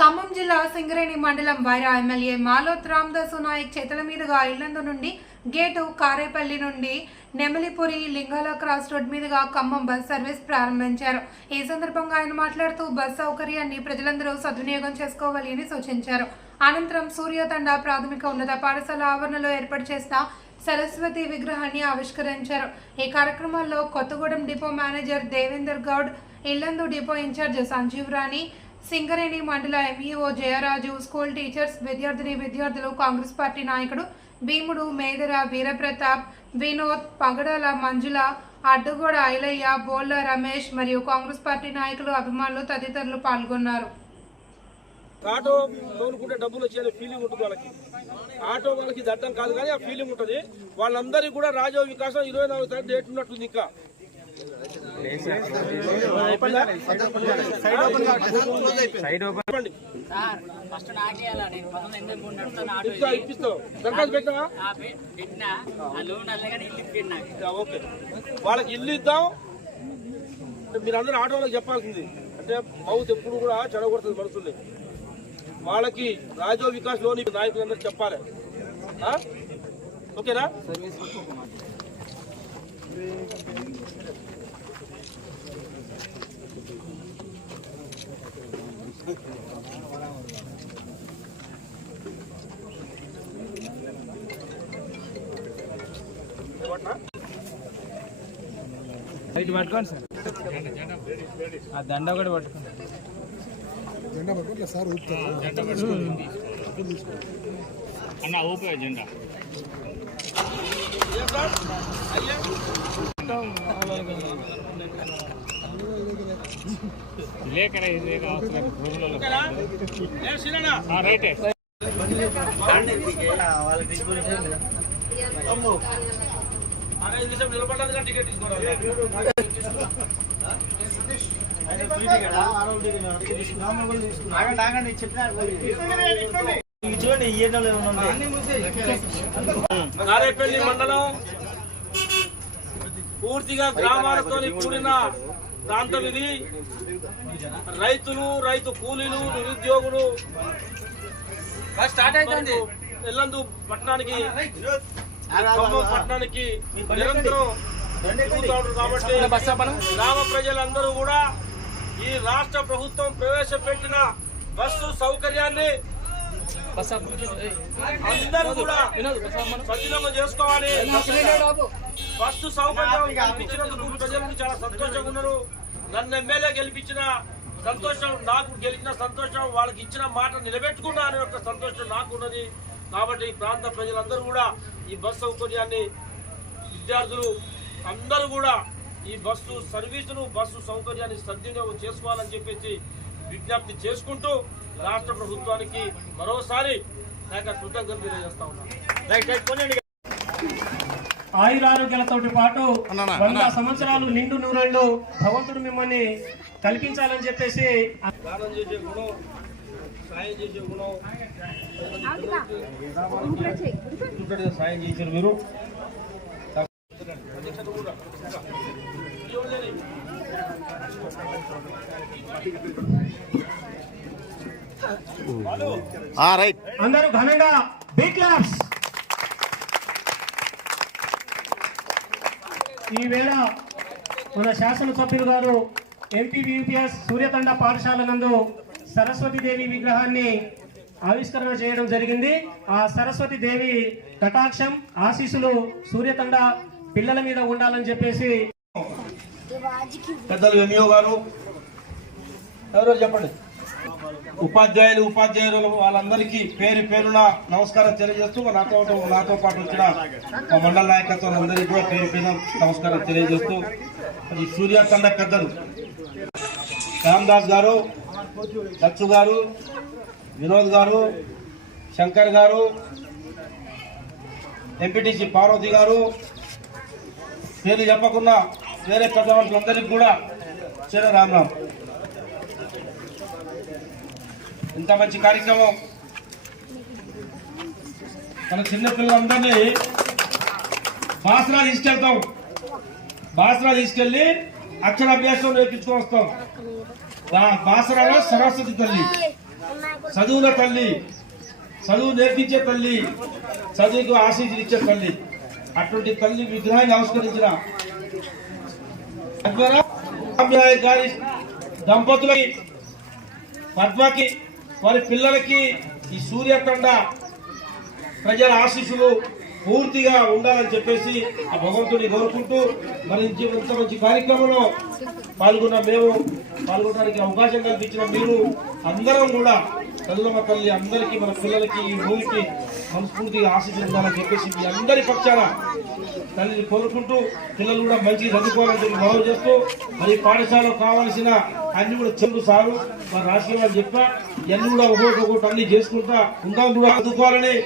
ఖమ్మం జిల్లా సింగరేణి మండలం వైరా ఎమ్మెల్యే మాలోత్ రామదాసు నాయక్ చేతుల మీదుగా ఇల్లందు నుండి గేటు కారేపల్లి నుండి నెమలిపురి లింగాల క్రాస్ రోడ్ మీదుగా ఖమ్మం బస్ సర్వీస్ ప్రారంభించారు. ఈ సందర్భంగా ఆయన మాట్లాడుతూ బస్ సౌకర్యాన్ని ప్రజలందరూ సద్వినియోగం చేసుకోవాలి అని సూచించారు. అనంతరం సూర్యతండ ప్రాథమిక ఉన్నత పాఠశాల ఆవరణలో ఏర్పాటు చేసిన సరస్వతి విగ్రహాన్ని ఆవిష్కరించారు. ఈ కార్యక్రమంలో Kothagudem depot manager Devender Goud, Yellandu depot incharge Sanjeev Rani, Singareni మండల ఎంఈఓ జయరాజు, స్కూల్ టీచర్స్, విద్యార్థులు, కాంగ్రెస్ పార్టీ నాయకుడు భీముడు, మేదర వీరప్రతాప్, వినోద్, పగడాల మంజుల, అడ్డుగోడ ఐలయ్య, బోళ్ళ రమేష్ మరియు కాంగ్రెస్ పార్టీ నాయకులు, అభిమానులు తదితరులు పాల్గొన్నారు. ఆటో తోలుకుంటే డబ్బులు వచ్చే ఫీలింగ్ ఉంటుంది వాళ్ళకి. ఆటో వాళ్ళకి ఇది అర్థం కాదు కానీ ఆ ఫీలింగ్ ఉంటుంది. వాళ్ళందరికీ కూడా రాజీవ్ వికాసం 24 తారీఖు డేట్ ఉన్నట్టుంది. ఇంకా ఇప్పిస్తావు దరఖాస్తు పెట్టినా ఓకే. వాళ్ళకి ఇల్లు ఇద్దాం. మీరందరూ ఆటో వాళ్ళకి చెప్పాల్సింది అంటే మౌత్ ఎప్పుడు కూడా చెడగొడుతుంది మనుషుల్ని. వాళ్ళకి రాజీవ్ వికాస్ లోని నాయకులందరూ చెప్పాలి. ఓకేనా? ఇది పట్టుకోండి సార్, ఆ దండ కూడా పట్టుకోండి. జెండా పట్టుకోండి సార్, అన్న ఊపే జెండా లేకనే రైటే నిలబడ్డా టికెట్ నారేపల్లి మండలం పూర్తిగా గ్రామాలతో కూడిన ప్రాంతం ఇది. రైతులు, రైతు కూలీలు, నిరుద్యోగులు స్టార్ట్ అవుతుంది. ఎల్లందు పట్టణానికి, పట్టణానికి నిరంతరం కాబట్టి గ్రామ ప్రజలందరూ కూడా ఈ రాష్ట్ర ప్రభుత్వం ప్రవేశపెట్టిన బస్సు సౌకర్యాన్ని అందరూ కూడా సద్వినియోగం చేసుకోవాలి. బస్సు సౌకర్యం కల్పించినందుకు ప్రజలకు చాలా సంతోషంగా ఉన్నారు. నన్ను ఎమ్మెల్యే గెలిపించిన సంతోషం, నాకు గెలిచిన సంతోషం, వాళ్ళకి ఇచ్చిన మాట నిలబెట్టుకున్నా అనే ఒక సంతోషం నాకు ఉన్నది. కాబట్టి ఈ ప్రాంత ప్రజలందరూ కూడా ఈ బస్సు సౌకర్యాన్ని, విద్యార్థులు అందరూ కూడా ఈ బస్సు సర్వీసును, బస్సు సౌకర్యాన్ని సద్వినియోగం చేసుకోవాలని చెప్పేసి విజ్ఞప్తి చేసుకుంటూ రాష్ట్ర ప్రభుత్వానికి మరోసారి కృతజ్ఞతలు తెలియజేస్తా ఉన్నాను. ఆయురారోగ్యాలతో పాటు 100 సంవత్సరాలు నిండు నూరేళ్లు భగవంతుడు మిమ్మల్ని కల్పించాలని చెప్పేసి దానం చేసే గుణం, సాయం చేసే గుణం, సాయం చేశారు మీరు. అందరూ ఘనంగా బిగ్ క్లాప్స్. ఈవేళ మన శాసనసభ్యులు గారు ఎంపీవీపీఎస్ సూర్యతండ పాఠశాల నందు సరస్వతీదేవి విగ్రహాన్ని ఆవిష్కరణ చేయడం జరిగింది. ఆ సరస్వతీదేవి కటాక్షం, ఆశీస్సులు సూర్యతండ పిల్లల మీద ఉండాలని చెప్పేసి పెద్దలు ఎంఈఓ గారు, ఎవరో చెప్పండి, ఉపాధ్యాయులు వాళ్ళందరికీ పేరు పేరున నమస్కారం తెలియజేస్తూ నాతో పాటు వచ్చిన మా మండల నాయకత్వం అందరికీ కూడా పేరు పేరున నమస్కారం తెలియజేస్తూ ఈ సూర్యతండ పెద్దలు రామదాస్ గారు, దచ్చు గారు, వినోద్ గారు, శంకర్ గారు, ఎంపీటీసీ పార్వతి గారు, పేరు చెప్పకుండా వేరే పెద్ద మనుషులందరికీ కూడా చిన్న రామ్. ఇంత మంచి కార్యక్రమం మన చిన్నపిల్లలందరినీ బాసరా తీసుకెళ్తాం. బాసరా తీసుకెళ్లి అక్షరాభ్యాసం నేర్పించుకొని వస్తాం. బాసరాలో సరస్వతి తల్లి చదువుల తల్లి, చదువు నేర్పించే తల్లి, చదువుకు ఆశీస్సులు ఇచ్చే తల్లి. అటువంటి తల్లి విగ్రహాన్ని ఆవిష్కరించిన గారి దంపతులకి, పద్మకి, వారి పిల్లలకి ఈ సూర్యకొండ ప్రజల ఆశీస్సులు పూర్తిగా ఉండాలని చెప్పేసి ఆ భగవంతుని కోరుకుంటూ మరి ఇంత మంచి కార్యక్రమంలో పాల్గొనడానికి అవకాశం కల్పించిన మీరు అందరం కూడా తల్లమ్మ తల్లి అందరికీ మన పిల్లలకి ఈ ఊరికి మనస్ఫూర్తిగా ఆశీస్సులు ఉండాలని చెప్పేసి మీ అందరి పక్షాన తల్లిని కోరుకుంటూ పిల్లలు కూడా మంచిగా చదువుకోవాలని చెప్పి మనవి చేస్తూ మరి పాఠశాలలో కావాల్సిన అన్ని కూడా చెందు సారు మరి రాజకీయ వాళ్ళు చెప్పా ఇవన్నీ కూడా ఒక్కొక్కటి అన్ని చేసుకుంటా ఇంకా కూడా చదువుకోవాలని